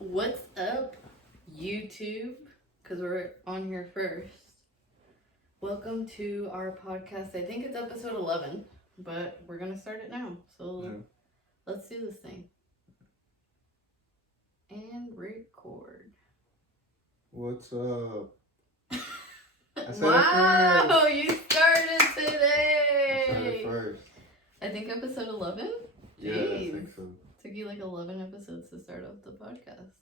What's up, YouTube? Because we're on here first. Welcome to our podcast. I think it's episode 11, but we're going to start it now. So let's do this thing. And record. What's up? Wow, you started today. I started first. I think episode 11? Jeez. Yeah, I think so. Took you like 11 episodes to start off the podcast.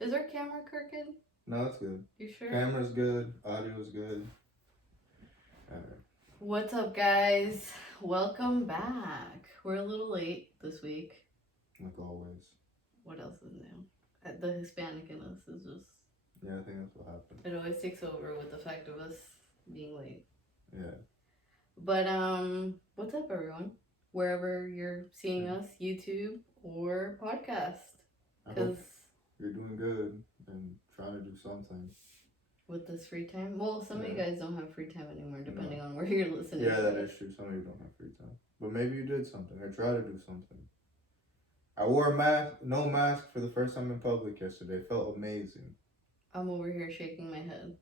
Is our camera crooked? No, it's good. You sure? Camera's good. Audio's good. Alright. What's up, guys? Welcome back. We're a little late this week. Like always. What else is new? The Hispanic in us is just... Yeah, I think that's what happened. It always takes over with the fact of us being late. Yeah. But, what's up, everyone? Wherever you're seeing us, YouTube or podcast. Because... You're doing good and trying to do something. With this free time? Well, some of you guys don't have free time anymore, depending on where you're listening. Yeah, that is true. Some of you don't have free time. But maybe you did something or try to do something. I wore a mask, no mask for the first time in public yesterday. It felt amazing. I'm over here shaking my head.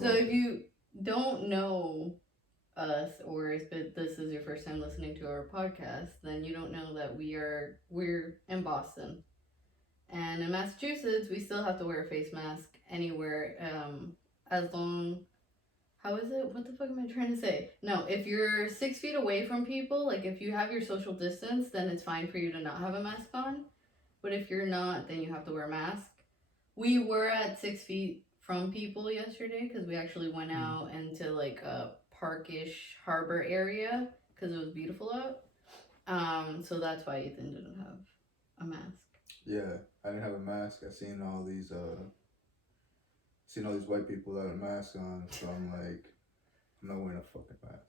So if you don't know us, or if this is your first time listening to our podcast, then you don't know that we're in Boston. And in Massachusetts, we still have to wear a face mask anywhere, as long... How is it? What the fuck am I trying to say? No, if you're 6 feet away from people, like if you have your social distance, then it's fine for you to not have a mask on. But if you're not, then you have to wear a mask. We were at 6 feet from people yesterday because we actually went out into like a parkish harbor area because it was beautiful out. So that's why Ethan didn't have a mask. Yeah, I didn't have a mask. I seen all these white people without a mask on, so I'm like, I'm not wearing a fucking mask.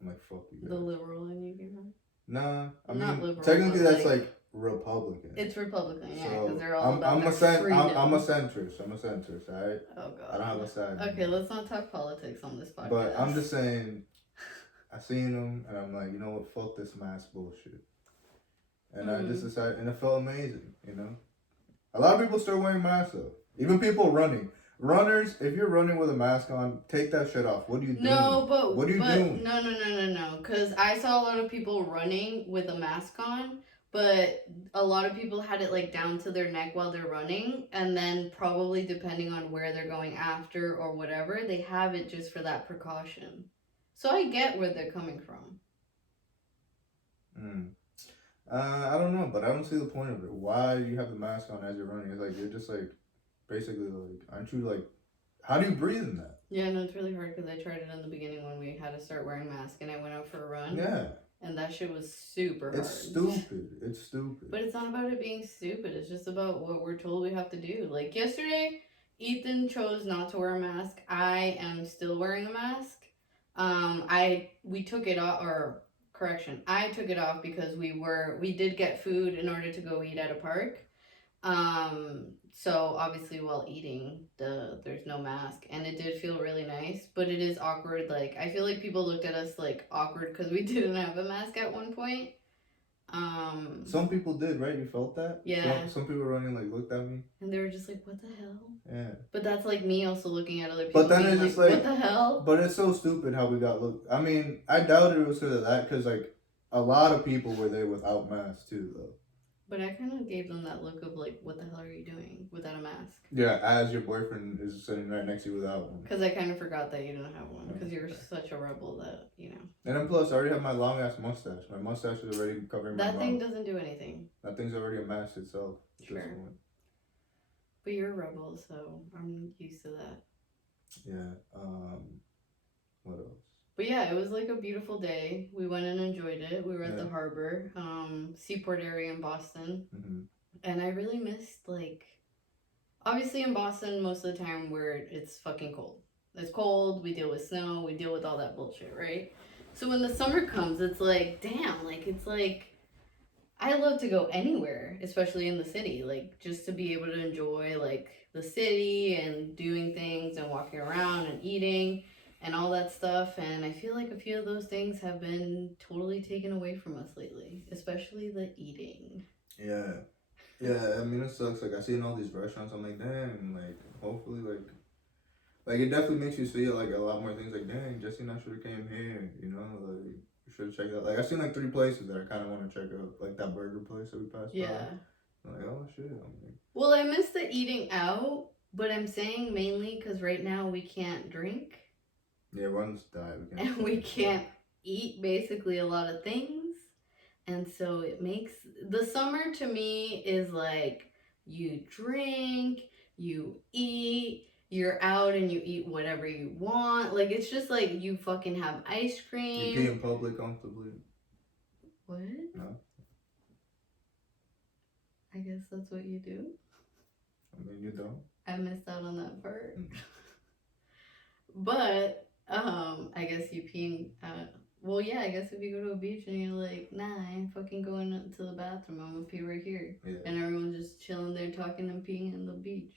I'm like, fuck you guys. The liberal in you, you know? Nah, I Not mean, liberal, technically but that's like Republican. It's Republican, yeah, because So they're all about I'm a freedom. I'm a centrist. I'm a centrist, alright? Oh, God. I don't have a side. Okay, let's not talk politics on this podcast. But I'm just saying, I seen them, and I'm like, you know what, fuck this mask bullshit. And I just decided, and it felt amazing, you know? A lot of people still wearing masks, though. Even people running. Runners, if you're running with a mask on, take that shit off. What are you doing? No, but... What are you doing? No. Because I saw a lot of people running with a mask on, but a lot of people had it, like, down to their neck while they're running, and then probably depending on where they're going after or whatever, they have it just for that precaution. So I get where they're coming from. I don't know, but I don't see the point of it. Why do you have the mask on as you're running? It's like, you're just like, basically like, aren't you like, how do you breathe in that? Yeah, no, it's really hard because I tried it in the beginning when we had to start wearing masks and I went out for a run. Yeah. And that shit was super hard. It's stupid. It's stupid. But it's not about it being stupid. It's just about what we're told we have to do. Like yesterday, Ethan chose not to wear a mask. I am still wearing a mask. We took it off, or correction, I took it off because we did get food in order to go eat at a park. So obviously while eating, there's no mask, and it did feel really nice, but it is awkward. Like, I feel like people looked at us like awkward because we didn't have a mask at one point. Some people did, right? You felt that? Yeah. Some people running like looked at me. And they were just like, what the hell? Yeah. But that's like me also looking at other people. But then it's just like, what the hell? But it's so stupid how we got looked. I mean, I doubt it was because of that, because like a lot of people were there without masks too, though. But I kind of gave them that look of like, what the hell are you doing without a mask? Yeah, as your boyfriend is sitting right next to you without one. Because I kind of forgot that you didn't have one. Because you're such a rebel that, you know. And then plus, I already have my long ass mustache. My mustache is already covering my mouth. That thing doesn't do anything. That thing's already a mask itself. Sure. But you're a rebel, so I'm used to that. Yeah. What else? But yeah, it was like a beautiful day. We went and enjoyed it. We were at the harbor, seaport area in Boston. Mm-hmm. And I really missed, like, obviously in Boston, most of the time it's fucking cold. It's cold, we deal with snow, we deal with all that bullshit, right? So when the summer comes, it's like, damn, like, it's like, I love to go anywhere, especially in the city, like, just to be able to enjoy, like, the city and doing things and walking around and eating and all that stuff. And I feel like a few of those things have been totally taken away from us lately, especially the eating. Yeah. Yeah, I mean it sucks. Like I see in all these restaurants, I'm like, dang, like hopefully, like it definitely makes you see like a lot more things. Like, dang, Jesse, and I should have came here. You know, like you should have checked out. Like I've seen like 3 places that I kind of want to check out. Like that burger place that we passed by. Yeah. I'm like, oh shit. I'm like, Well, I miss the eating out, but I'm saying mainly because right now we can't drink. yeah, one's died. And we can't eat basically a lot of things. And so it makes the summer to me is like you drink, you eat, you're out and you eat whatever you want. Like it's just like you fucking have ice cream. You pee in public comfortably. What? No. I guess that's what you do. I mean, you don't. I missed out on that part. But I guess you peeing. Well, yeah, I guess if you go to a beach and you're like, nah, I ain't fucking going to the bathroom. I'm gonna pee right here. Yeah. And everyone's just chilling there talking and peeing in the beach,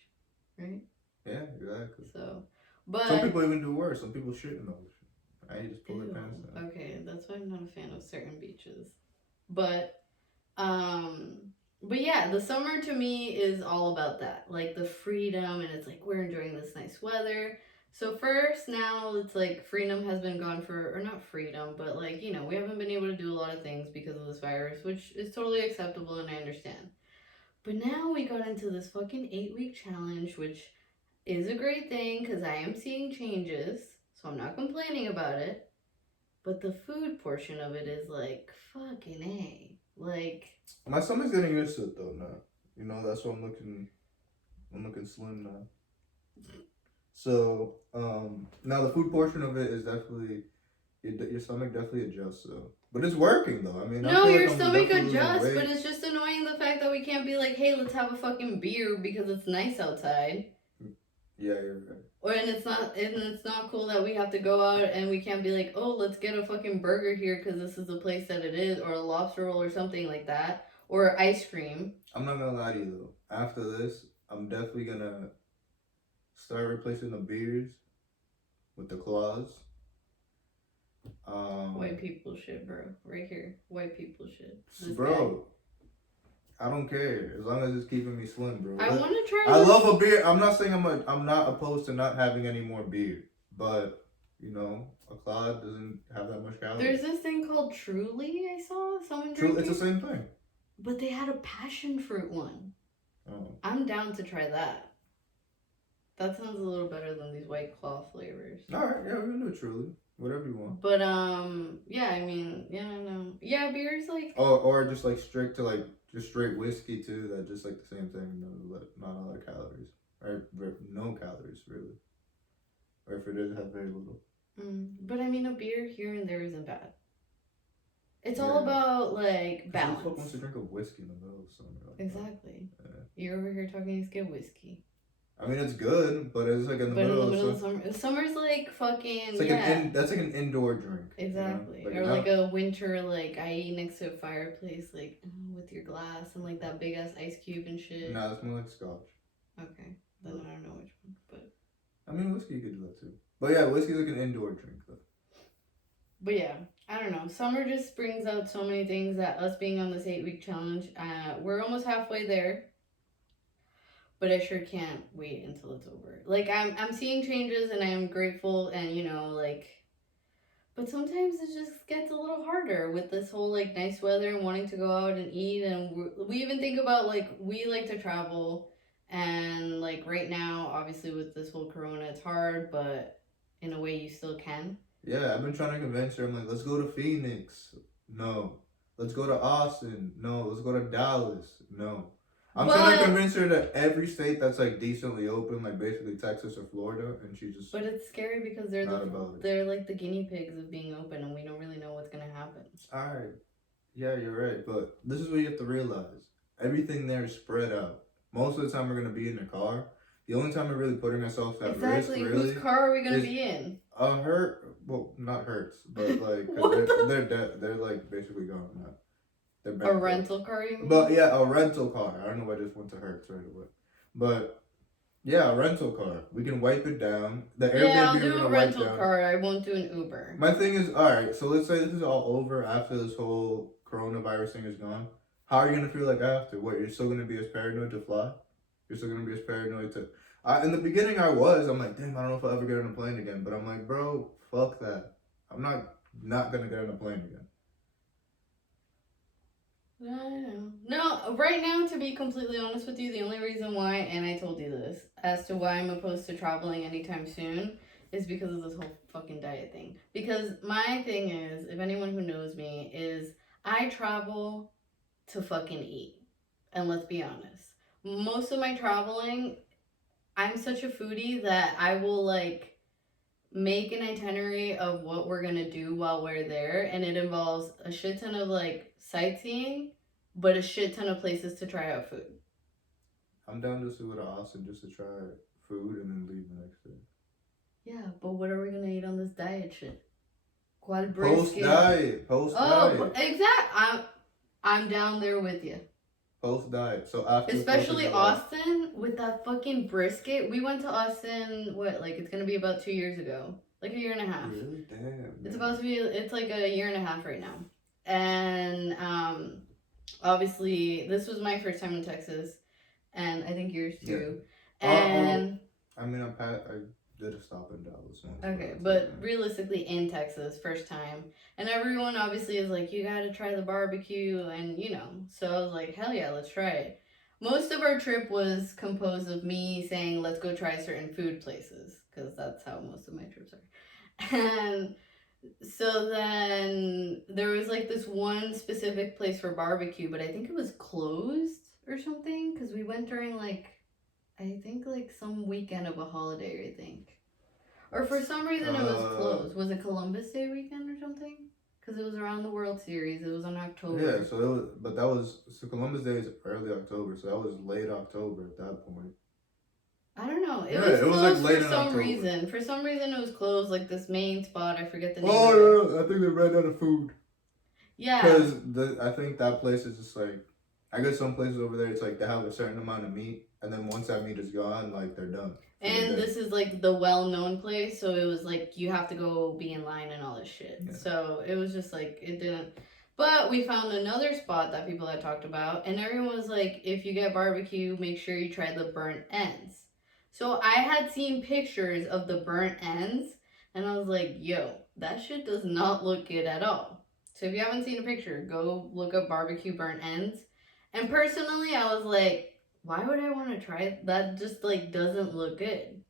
right? Yeah, exactly. So, but some people even do worse. Some people shit in the ocean. I just pull their pants down. Okay, that's why I'm not a fan of certain beaches. But yeah, the summer to me is all about that. Like the freedom, and it's like we're enjoying this nice weather. So first, now it's like freedom has been gone for, or not freedom, but like, you know, we haven't been able to do a lot of things because of this virus, which is totally acceptable and I understand. But now we got into this fucking 8-week challenge, which is a great thing because I am seeing changes, so I'm not complaining about it. But the food portion of it is like, fucking A. Like, my stomach's getting used to it though now. You know, that's why I'm looking slim now. So, now the food portion of it is definitely, your stomach definitely adjusts, so. But it's working, though. I mean, no, your stomach adjusts, but it's just annoying the fact that we can't be like, hey, let's have a fucking beer because it's nice outside. Yeah, you're right. Or, and it's not cool that we have to go out and we can't be like, oh, let's get a fucking burger here because this is the place that it is, or a lobster roll or something like that, or ice cream. I'm not gonna lie to you, though. After this, I'm definitely gonna start replacing the beers with the claws. White people shit, bro. Right here. White people shit. Bro, I don't care. As long as it's keeping me slim, bro. I want to try I love a beer. I'm not saying I'm not opposed to not having any more beer. But, you know, a clod doesn't have that much calories. There's this thing called Truly I saw someone drinking. It's the same thing. But they had a passion fruit one. Oh. I'm down to try that. That sounds a little better than these White Claw flavors. Alright, yeah, we can do it Truly. Whatever you want. But, yeah, I mean, yeah, no. Yeah, beer's like... Or just like strict to like, just straight whiskey too, that just like the same thing, not a lot of calories. Or no calories, really. Or if it is, have very little. But I mean, a beer here and there isn't bad. It's all about, like, balance. Who wants to drink a whiskey in the middle of summer? Like exactly. Yeah. You're over here talking to get whiskey. I mean, it's good, but it's like in the middle of summer. Summer's like fucking, it's like that's like an indoor drink. Exactly. You know? Or like a winter, like, I eat next to a fireplace, like, with your glass and like that big ass ice cube and shit. No, it's more like scotch. Okay. Then I don't know which one, but. I mean, whiskey you could do that too. But yeah, whiskey's like an indoor drink though. But yeah, I don't know. Summer just brings out so many things that us being on this 8-week challenge, we're almost halfway there. But I sure can't wait until it's over. Like, I'm seeing changes and I am grateful and, you know, like... But sometimes it just gets a little harder with this whole, like, nice weather and wanting to go out and eat. And we even think about, like, we like to travel. And, like, right now, obviously with this whole corona, it's hard. But in a way, you still can. Yeah, I've been trying to convince her. I'm like, let's go to Phoenix. No. Let's go to Austin. No. Let's go to Dallas. No. I'm trying to convince her that every state that's like decently open, like basically Texas or Florida, and she just. But it's scary because they're like the guinea pigs of being open, and we don't really know what's gonna happen. All right, yeah, you're right, but this is what you have to realize: everything there is spread out. Most of the time, we're gonna be in the car. The only time we're really putting ourselves at risk, really, whose car are we gonna be in? Well, not Hertz, but like they're like basically gone now. A rental car, you mean? But yeah, a rental car. I don't know why I just went to Hertz right away. But yeah, a rental car. We can wipe it down. The Airbnb I'll do a rental car. I won't do an Uber. My thing is, alright, so let's say this is all over after this whole coronavirus thing is gone. How are you gonna feel like after? What, you're still gonna be as paranoid to fly? You're still gonna be as paranoid to. In the beginning, I was. I'm like, damn, I don't know if I'll ever get on a plane again. But I'm like, bro, fuck that. I'm not gonna get on a plane again. No, right now, to be completely honest with you, the only reason why, and I told you this, as to why I'm opposed to traveling anytime soon, is because of this whole fucking diet thing. Because my thing is, if anyone who knows me, is I travel to fucking eat. And let's be honest, most of my traveling, I'm such a foodie that I will like make an itinerary of what we're gonna do while we're there, and it involves a shit ton of like sightseeing, but a shit ton of places to try out food. I'm down to go to Austin just to try food and then leave the next day. Yeah, but what are we gonna eat on this diet shit? ¿Cuál brisket? Post diet. Oh, exact. I'm down there with you. Post diet. So after, especially Austin with that fucking brisket. We went to Austin. What, like it's gonna be about 2 years ago, like a year and a half. Really? Damn. It's about to be. It's like a year and a half right now, and obviously this was my first time in Texas, and I think yours too. Yeah. And I mean, I did a stop in Dallas once. Okay, but realistically in Texas, first time. And everyone obviously is like, you gotta try the barbecue, and you know. So I was like, hell yeah, let's try it. Most of our trip was composed of me saying, let's go try certain food places, because that's how most of my trips are. And so then there was like this one specific place for barbecue, but I think it was closed or something, because we went during like, I think like some weekend of a holiday, I think. Or for some reason it was closed. Was it Columbus Day weekend or something? Because it was around the World Series. It was in October. Yeah, so Columbus Day is early October, so that was late October at that point. I don't know. It was closed like for some reason. For some reason it was closed, like this main spot. I forget the name. Oh, no, I think they ran out of food. Yeah. Because I think that place is just like, I guess some places over there, it's like they have a certain amount of meat, and then once that meat is gone, like they're done. And this is like the well-known place, so it was like you have to go be in line and all this shit. Yeah. So it was just like, it didn't. But we found another spot that people had talked about, and everyone was like, if you get barbecue, make sure you try the burnt ends. So I had seen pictures of the burnt ends, and I was like, yo, that shit does not look good at all. So if you haven't seen a picture, go look up barbecue burnt ends. And personally, I was like, why would I want to try it? That just like doesn't look good.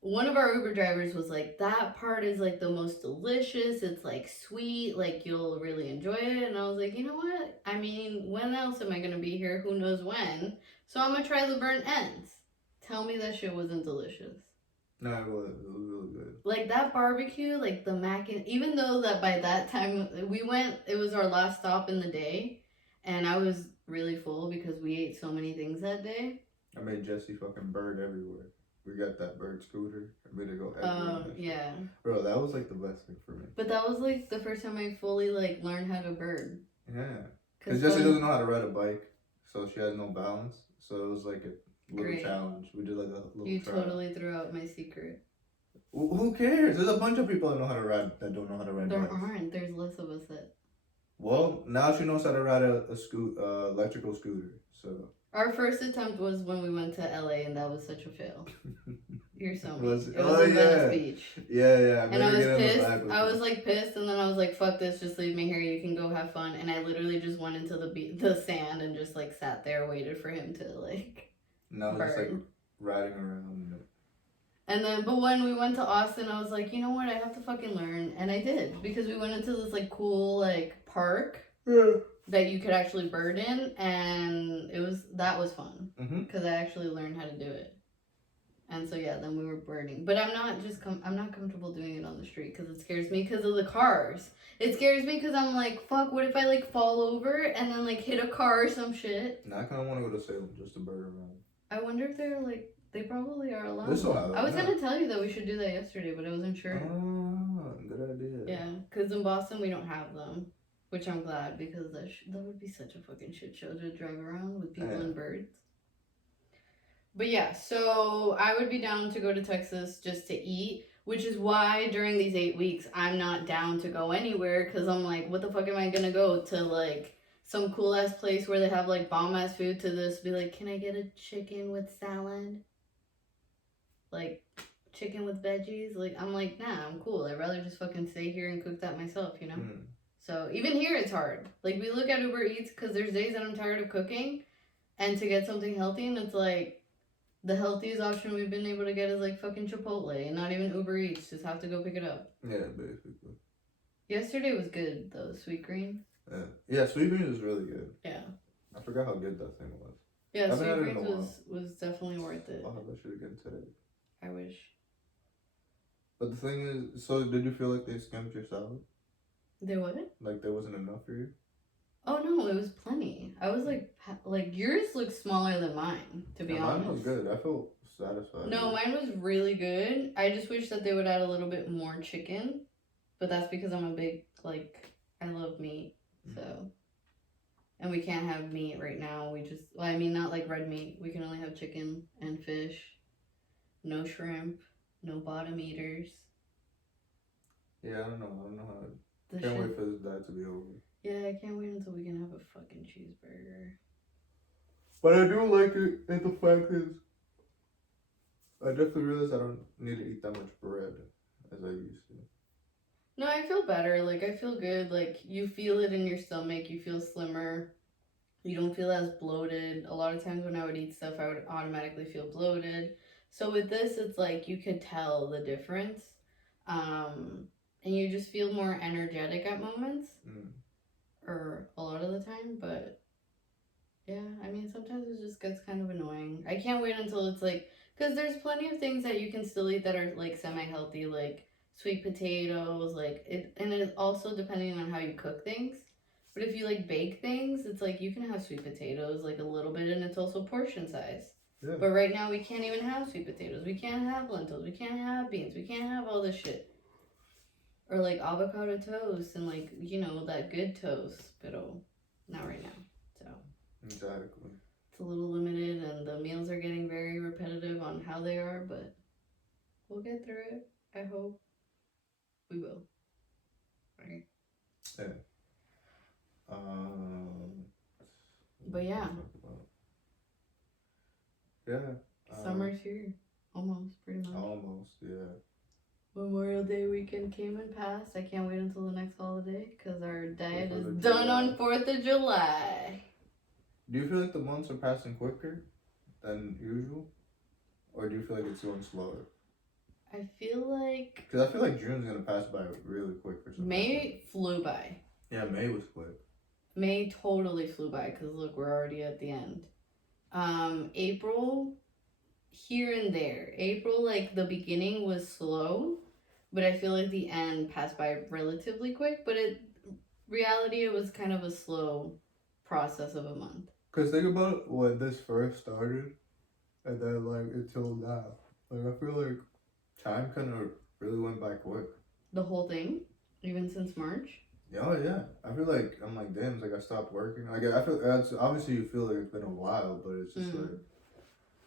One of our Uber drivers was like, that part is like the most delicious. It's like sweet, like you'll really enjoy it. And I was like, you know what? I mean, when else am I going to be here? Who knows when? So I'm going to try the burnt ends. Tell me that shit wasn't delicious. No, it was really good. Like that barbecue, like the mac and even though that by that time we went, it was our last stop in the day. And I was really full because we ate so many things that day. I made Jesse fucking bird everywhere. We got that bird scooter. I made it go everywhere. Yeah. Bro, that was like the best thing for me. But that was like the first time I fully like learned how to bird. Yeah. Because Jesse doesn't know how to ride a bike, so she has no balance. So it was like a little challenge. We did like a little You totally threw out my secret. Who cares? There's a bunch of people that don't know how to ride bikes. There aren't. There's less of us that. Well, now she knows how to ride a electrical scooter. So our first attempt was when we went to LA, and that was such a fail. You're so mean. It was in Venice Beach. Yeah. And I was pissed. I was like pissed, and then I was like, "Fuck this! Just leave me here. You can go have fun." And I literally just went into the sand and just like sat there, waited for him to like. No, just like riding around. And then, but when we went to Austin, I was like, you know what? I have to fucking learn, and I did because we went into this like cool like park that you could actually bird in, and that was fun because I actually learned how to do it. And so yeah, then we were birding, but I'm not comfortable doing it on the street because it scares me because of the cars. It scares me because I'm like, fuck, what if I like fall over and then like hit a car or some shit? No, I kind of want to go to Salem just to bird around. I wonder if they're like. They probably are allowed. I was going to tell you that we should do that yesterday, but I wasn't sure. Oh, good idea. Yeah, because in Boston we don't have them, which I'm glad because that would be such a fucking shit show to drive around with people and birds. But yeah, so I would be down to go to Texas just to eat, which is why during these 8 weeks I'm not down to go anywhere because I'm like, what the fuck am I going to go to like some cool ass place where they have like bomb ass food to this be like, can I get a chicken with salad? Like chicken with veggies? Like I'm like, nah, I'm cool. I'd rather just fucking stay here and cook that myself, you know? So even here it's hard. Like we look at Uber Eats because there's days that I'm tired of cooking and to get something healthy, and it's like the healthiest option we've been able to get is like fucking Chipotle and not even Uber Eats. Just have to go pick it up. Yeah, basically. Yesterday was good though, sweet green. Yeah, sweet greens is really good. Yeah. I forgot how good that thing was. Yeah, sweet greens was definitely worth it. I'll have that shit again today. I wish. But the thing is, so did you feel like they skimped your salad? They what? Like there wasn't enough for you? Oh no, it was plenty. I was like yours looks smaller than mine, to be honest. Mine was good. I felt satisfied. No, mine was really good. I just wish that they would add a little bit more chicken, but that's because I'm a big I love meat, so. And we can't have meat right now. Not like red meat. We can only have chicken and fish. No shrimp. No bottom eaters. Yeah, I don't know how. Can't wait for this diet to be over. Yeah, I can't wait until we can have a fucking cheeseburger. But I do like it, and the fact is, I definitely realize I don't need to eat that much bread as I used to. No, I feel better. Like, I feel good. Like, you feel it in your stomach. You feel slimmer. You don't feel as bloated. A lot of times when I would eat stuff, I would automatically feel bloated. So with this, it's like you could tell the difference. And you just feel more energetic at moments. Or a lot of the time. But, yeah, I mean, sometimes it just gets kind of annoying. I can't wait until it's like... Because there's plenty of things that you can still eat that are, like, semi-healthy. Like... sweet potatoes, and it's also depending on how you cook things. But if you bake things, it's like you can have sweet potatoes a little bit, and it's also portion size. Yeah. But right now we can't even have sweet potatoes. We can't have lentils. We can't have beans. We can't have all this shit. Or avocado toast and that good toast, but not right now. So exactly, it's a little limited, and the meals are getting very repetitive on how they are, but we'll get through it. I hope. We will. Right. Yeah. But yeah. Yeah. Summer's here. Almost, pretty much. Almost, yeah. Memorial Day weekend came and passed. I can't wait until the next holiday because our diet is done on 4th of July. Do you feel like the months are passing quicker than usual? Or do you feel like it's going slower? I feel like... Because I feel like June's going to pass by really quick for some May flew by. Yeah, May was quick. May totally flew by because look, we're already at the end. April, here and there. April, the beginning was slow, but I feel like the end passed by relatively quick. But reality, it was kind of a slow process of a month. Because think about when this first started, and then until now. I feel like time kind of really went by quick. The whole thing? Even since March? Oh, yeah. I feel like, I'm like, damn, it's like I stopped working. I feel, obviously you feel like it's been a while, but it's just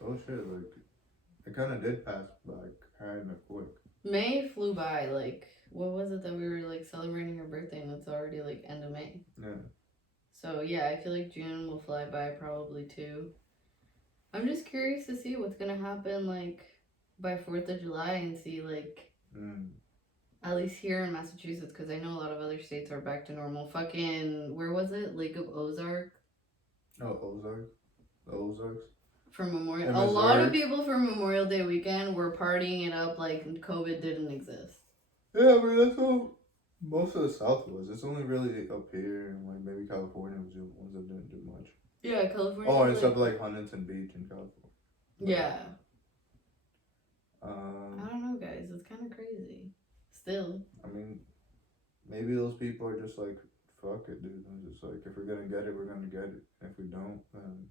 oh shit, it kind of did pass by kind of quick. May flew by, what was it that we were, celebrating her birthday, and it's already, end of May. Yeah. So, yeah, I feel like June will fly by probably, too. I'm just curious to see what's gonna happen, by 4th of July and see, at least here in Massachusetts, because I know a lot of other states are back to normal. Fucking, where was it? Lake of Ozark? Oh, Ozark? The Ozarks? For Memorial... A lot of people for Memorial Day weekend were partying it up like COVID didn't exist. Yeah, I mean, that's how most of the South was. It's only really up here and, maybe California was the ones that didn't do much. Yeah, California... Oh, and except, Huntington Beach in California. Yeah. I don't know, guys. It's kind of crazy. Still. I mean, maybe those people are just fuck it, dude. I'm just if we're gonna get it, we're gonna get it. If we don't, then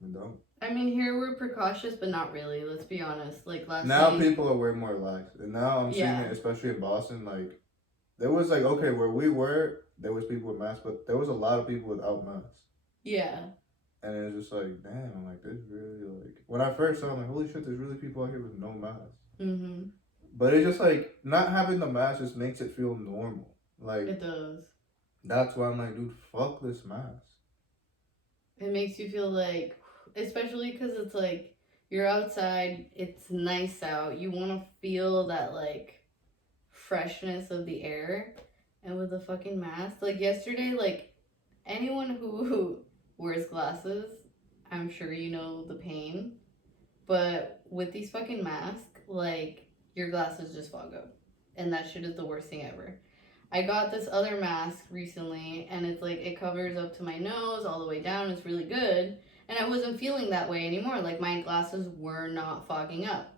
we don't. I mean, here we're precautious, but not really. Let's be honest. Now people are way more lax. And now I'm seeing it, especially in Boston, there was okay, where we were, there was people with masks, but there was a lot of people without masks. Yeah. And it was just damn, I'm this really, when I first saw it, I'm like, holy shit, there's really people out here with no masks. Mm-hmm. But it's just not having the mask just makes it feel normal. It does. That's why I'm like, dude, fuck this mask. It makes you feel like, especially because it's like, you're outside, it's nice out, you want to feel that, like, freshness of the air, and with a fucking mask, like, yesterday, like, anyone who wears glasses, I'm sure you know the pain, but with these fucking masks, like, your glasses just fog up, and that shit is the worst thing ever. I got this other mask recently, and it's like it covers up to my nose all the way down. It's really good, and I wasn't feeling that way anymore. Like, my glasses were not fogging up.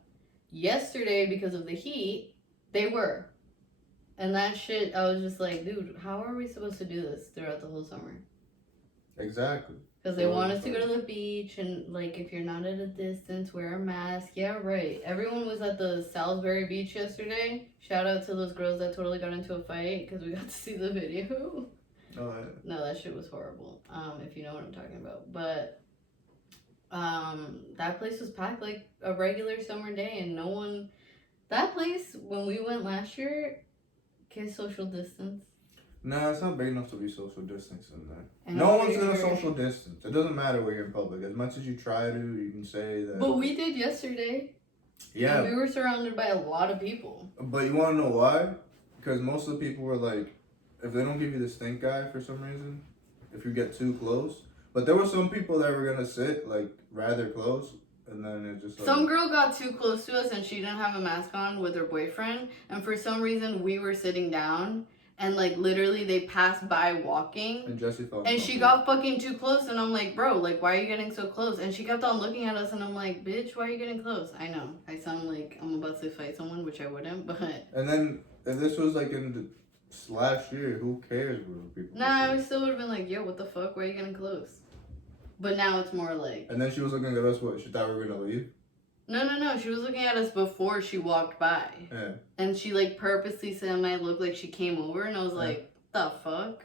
Yesterday, because of the heat, they were. And that shit, I was just like, dude, how are we supposed to do this throughout the whole summer? Exactly. Because they want us to go to the beach, and, like, if you're not at a distance, wear a mask. Yeah, right. Everyone was at the Salisbury Beach yesterday. Shout out to those girls that totally got into a fight, because we got to see the video. Oh, yeah. No, that shit was horrible, if you know what I'm talking about. But that place was packed like a regular summer day, and no one... That place, when we went last year, can social distance. Nah, it's not big enough to be social distancing there. And no one's gonna social distance. It doesn't matter where you're in public. As much as you try to, you can say that. But we did yesterday. Yeah. And we were surrounded by a lot of people. But you want to know why? Because most of the people were like, if they don't give you the stink eye for some reason, if you get too close. But there were some people that were gonna sit like rather close. And then it just like... Some girl got too close to us, and she didn't have a mask on with her boyfriend. And for some reason, we were sitting down. And, like, literally, they passed by walking. And Jessie fell. And she got fucking too close. And I'm like, bro, like, why are you getting so close? And she kept on looking at us. And I'm like, bitch, why are you getting close? I know. I sound like I'm about to fight someone, which I wouldn't. But... And then, if this was, like, in the last year, who cares what people... Nah, I still would have been like, yo, what the fuck? Why are you getting close? But now it's more like... And then she was looking at us, what? She thought we were going to leave? No. She was looking at us before she walked by. Yeah. And she, like, purposely said it might look like she came over. And I was like, the fuck?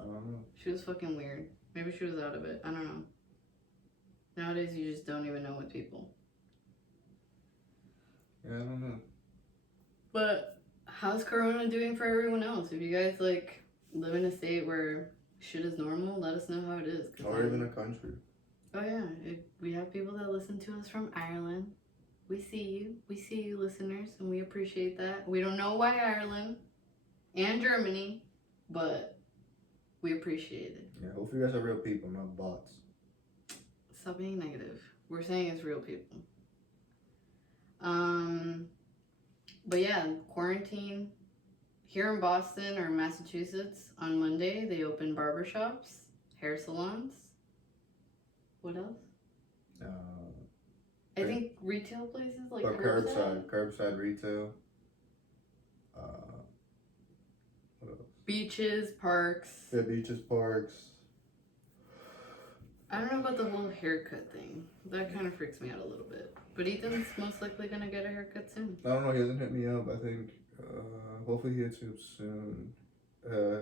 I don't know. She was fucking weird. Maybe she was out of it. I don't know. Nowadays, you just don't even know with people. Yeah, I don't know. But how's Corona doing for everyone else? If you guys, like, live in a state where shit is normal, let us know how it is. Or even a country. Oh, yeah. We have people that listen to us from Ireland. We see you. We see you, listeners, and we appreciate that. We don't know why Ireland and Germany, but we appreciate it. Yeah, hopefully you guys are real people, not bots. Stop being negative. We're saying it's real people. But yeah, quarantine. Here in Boston or Massachusetts, on Monday, they open barbershops, hair salons. What else? I think retail places like curbside retail. What else? Beaches, parks. Yeah, beaches, parks. I don't know about the whole haircut thing. That kind of freaks me out a little bit. But Ethan's most likely gonna get a haircut soon. I don't know. He hasn't hit me up. I think hopefully he hits you up soon.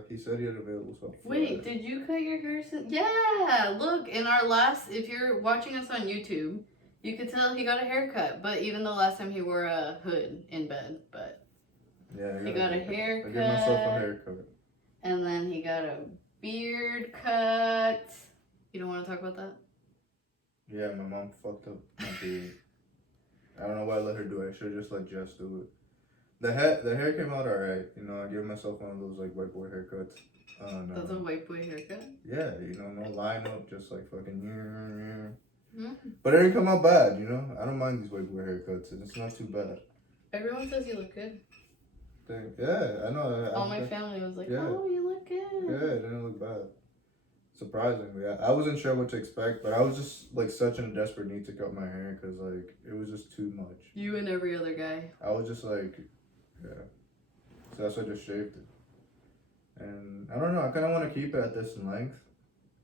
He said he had available stuff. Wait, did you cut your hair soon? Yeah, look, in our last, if you're watching us on YouTube, you could tell he got a haircut. But even the last time he wore a hood in bed, but yeah, he got a haircut. I gave myself a haircut. And then he got a beard cut. You don't want to talk about that? Yeah, my mom fucked up my beard. I don't know why I let her do it. I should have just let Jess do it. The hair came out alright. You know, I gave myself one of those like white boy haircuts. That's a white boy haircut? Yeah, you know, no line up, just like fucking Mm-hmm. But it didn't come out bad, you know? I don't mind these white boy haircuts, and it's not too bad. Everyone says you look good. Yeah, I know. All my family was like, yeah. oh, you look good. Yeah, it didn't look bad. Surprisingly. I wasn't sure what to expect, but I was just like such in a desperate need to cut my hair because like it was just too much. You and every other guy. I was just like, yeah. So that's why I just shaved it. And I don't know, I kind of want to keep it at this length.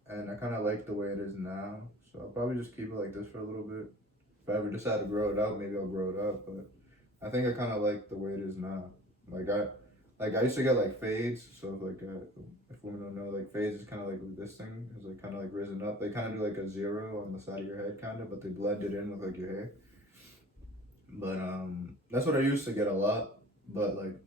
And I kind of like the way it is now. So I'll probably just keep it like this for a little bit. If I ever decide to grow it out, maybe I'll grow it out. But I think I kind of like the way it is now. Like I used to get like fades. So if women don't know, like fades is kind of like this thing. It's like kind of like risen up. They kind of do like a zero on the side of your head kind of, but they blend it in with like your hair. But that's what I used to get a lot. But like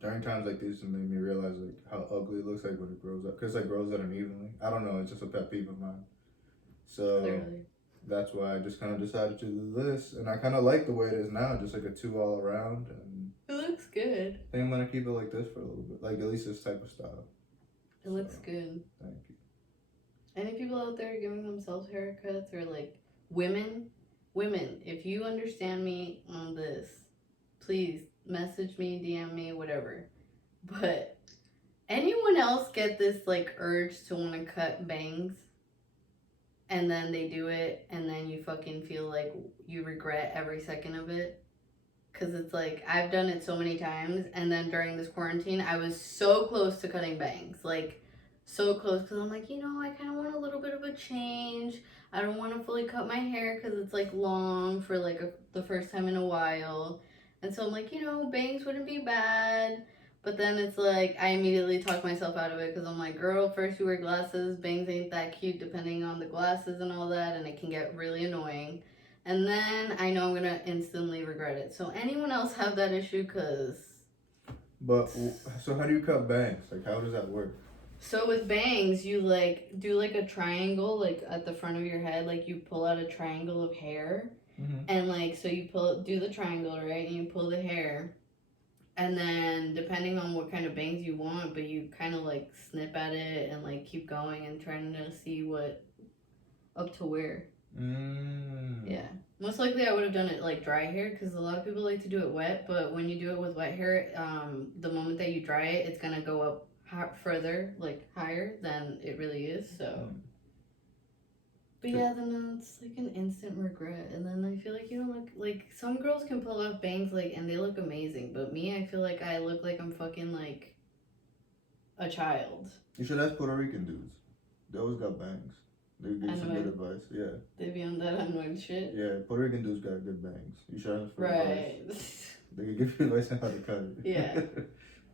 during times like these, it made me realize like how ugly it looks like when it grows up, because it grows out unevenly. I don't know. It's just a pet peeve of mine. So Clearly. that's why I just kind of decided to do this, and I kind of like the way it is now, just like a 2 all around. And it looks good. I think I'm gonna keep it like this for a little bit, like at least this type of style. It looks good. Thank you. Any people out there giving themselves haircuts, or like women, if you understand me on this, please message me, DM me, whatever. But anyone else get this like urge to want to cut bangs, and then they do it, and then you fucking feel like you regret every second of it? Because it's like, I've done it so many times, and then during this quarantine, I was so close to cutting bangs. Like, so close, because I'm like, you know, I kind of want a little bit of a change. I don't want to fully cut my hair because it's like long for like the first time in a while. And so I'm like, you know, bangs wouldn't be bad. But then it's like, I immediately talk myself out of it, because I'm like, girl, first you wear glasses, bangs ain't that cute depending on the glasses and all that, and it can get really annoying. And then I know I'm going to instantly regret it. So anyone else have that issue? But, so how do you cut bangs? Like, how does that work? So with bangs, you like do like a triangle, like at the front of your head, like you pull out a triangle of hair. Mm-hmm. And like, so you do the triangle, right? And you pull the hair. And then depending on what kind of bangs you want, but you kind of like snip at it and like keep going and trying to see what up to where. Yeah. Most likely I would have done it like dry hair, because a lot of people like to do it wet, but when you do it with wet hair, the moment that you dry it, it's going to go up further, like higher than it really is, so. But yeah, then it's like an instant regret, and then I feel like you don't look, like, some girls can pull off bangs, like, and they look amazing, but me, I feel like I look like I'm fucking, like, a child. You should ask Puerto Rican dudes. They always got bangs. They give you some good advice, yeah. They be on that annoying shit? Yeah, Puerto Rican dudes got good bangs. You should ask for advice. Right. They can give you advice on how to cut it. Yeah.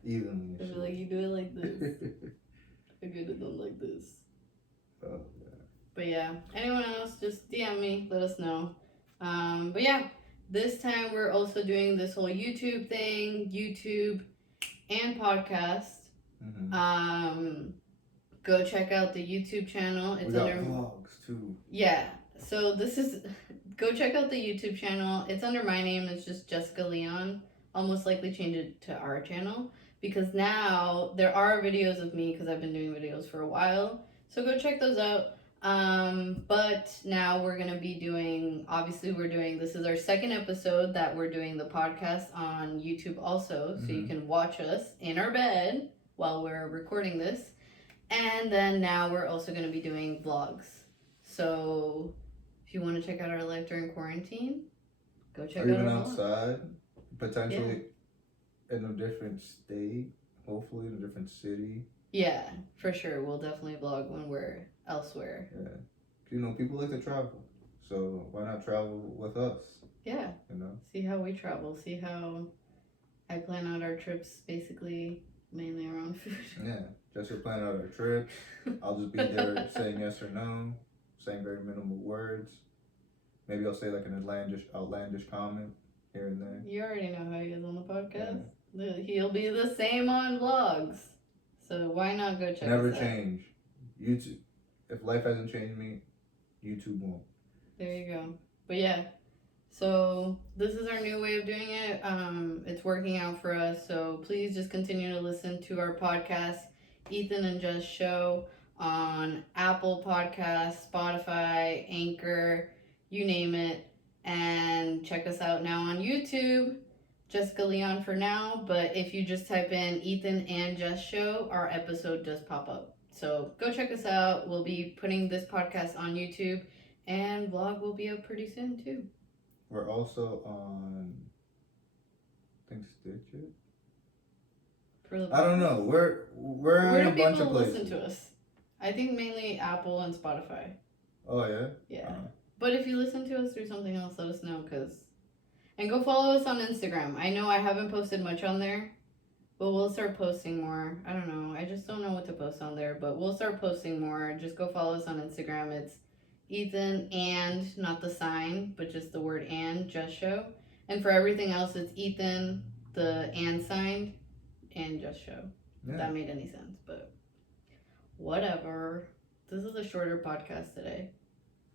Evenly. They'll be like, you do it like this. I could have done like this. Oh, yeah. But yeah, anyone else, just DM me, let us know. But yeah, this time we're also doing this whole YouTube thing, YouTube and podcast. Mm-hmm. Go check out the YouTube channel. It's we got vlogs too. Yeah, so go check out the YouTube channel. It's under my name. It's just Jessica Leon. I'll most likely change it to our channel, because now there are videos of me, because I've been doing videos for a while. So go check those out. But now we're going to be doing, obviously this is our second episode that we're doing the podcast on YouTube also. So you can watch us in our bed while we're recording this. And then now we're also going to be doing vlogs. So if you want to check out our life during quarantine, go check out our vlogs. Or even outside, potentially in a different state, hopefully in a different city. Yeah, for sure. We'll definitely vlog when we're elsewhere. Yeah. You know, people like to travel. So why not travel with us? Yeah. You know? See how we travel. See how I plan out our trips, basically mainly around food. Yeah. Just to plan out our trips. I'll just be there saying yes or no, saying very minimal words. Maybe I'll say like an outlandish comment here and there. You already know how he is on the podcast. Yeah. He'll be the same on vlogs. So why not go check us out? Never change. YouTube. If life hasn't changed me, YouTube won't. There you go. But yeah. So this is our new way of doing it. It's working out for us. So please just continue to listen to our podcast, Ethan and Jess Show, on Apple Podcasts, Spotify, Anchor, you name it. And check us out now on YouTube, Jessica Leon for now. But if you just type in Ethan and Jess Show, our episode does pop up. So go check us out. We'll be putting this podcast on YouTube, and vlog will be up pretty soon too. We're also on, I think, Stitch It. I don't know. We're in a bunch of places. Listen to us? I think mainly Apple and Spotify. Oh yeah. Yeah. But if you listen to us through something else, let us know, and go follow us on Instagram. I know I haven't posted much on there, but we'll start posting more. I don't know. I just don't know what to post on there, but we'll start posting more. Just go follow us on Instagram. It's Ethan and, not the sign, but just the word and, Just Show. And for everything else, it's Ethan, the and sign, and Jess show. Yeah. If that made any sense, but whatever. This is a shorter podcast today.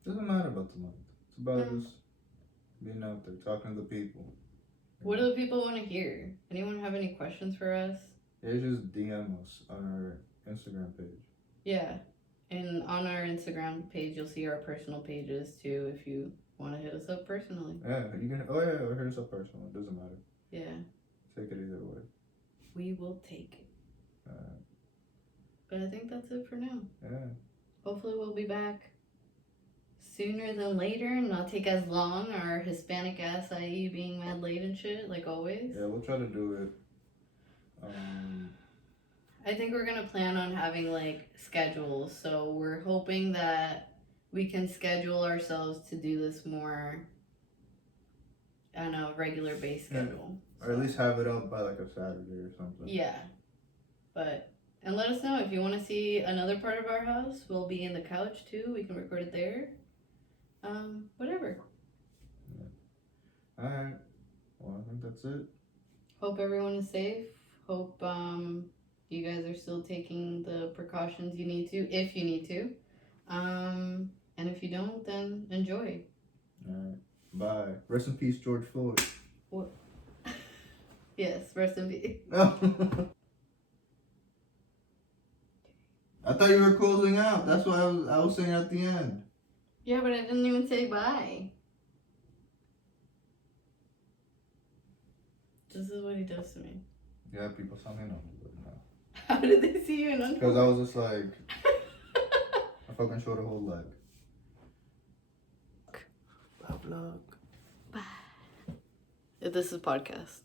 Doesn't matter about the month. It's about just being out there, talking to the people. What do the people want to hear? Anyone have any questions for us? Yeah, just DM us on our Instagram page. Yeah. And on our Instagram page, you'll see our personal pages too if you want to hit us up personally. Yeah, you can. Oh yeah, or hit us up personally. It doesn't matter. Yeah. Take it either way. We will take it. But I think that's it for now. Yeah. Hopefully we'll be back sooner than later and not take as long. Our Hispanic ass, i.e. being mad late and shit, like always. Yeah, we'll try to do it. I think we're gonna plan on having like schedules, so we're hoping that we can schedule ourselves to do this more on a regular base schedule. Yeah. Or at least have it up by like a Saturday or something. Yeah. And let us know if you want to see another part of our house. We'll be in the couch too. We can record it there. Whatever. Yeah. Alright. Well, I think that's it. Hope everyone is safe. Hope you guys are still taking the precautions you need to, if you need to. And if you don't, then enjoy. Alright. Bye. Rest in peace, George Floyd. What? Yes, rest in peace. I thought you were closing out. That's what I was saying at the end. Yeah, but I didn't even say bye. This is what he does to me. Yeah, people saw me no. How did they see you in underwear? Because I was just like, I fucking showed a whole leg. Bye, vlog. Bye. This is podcast.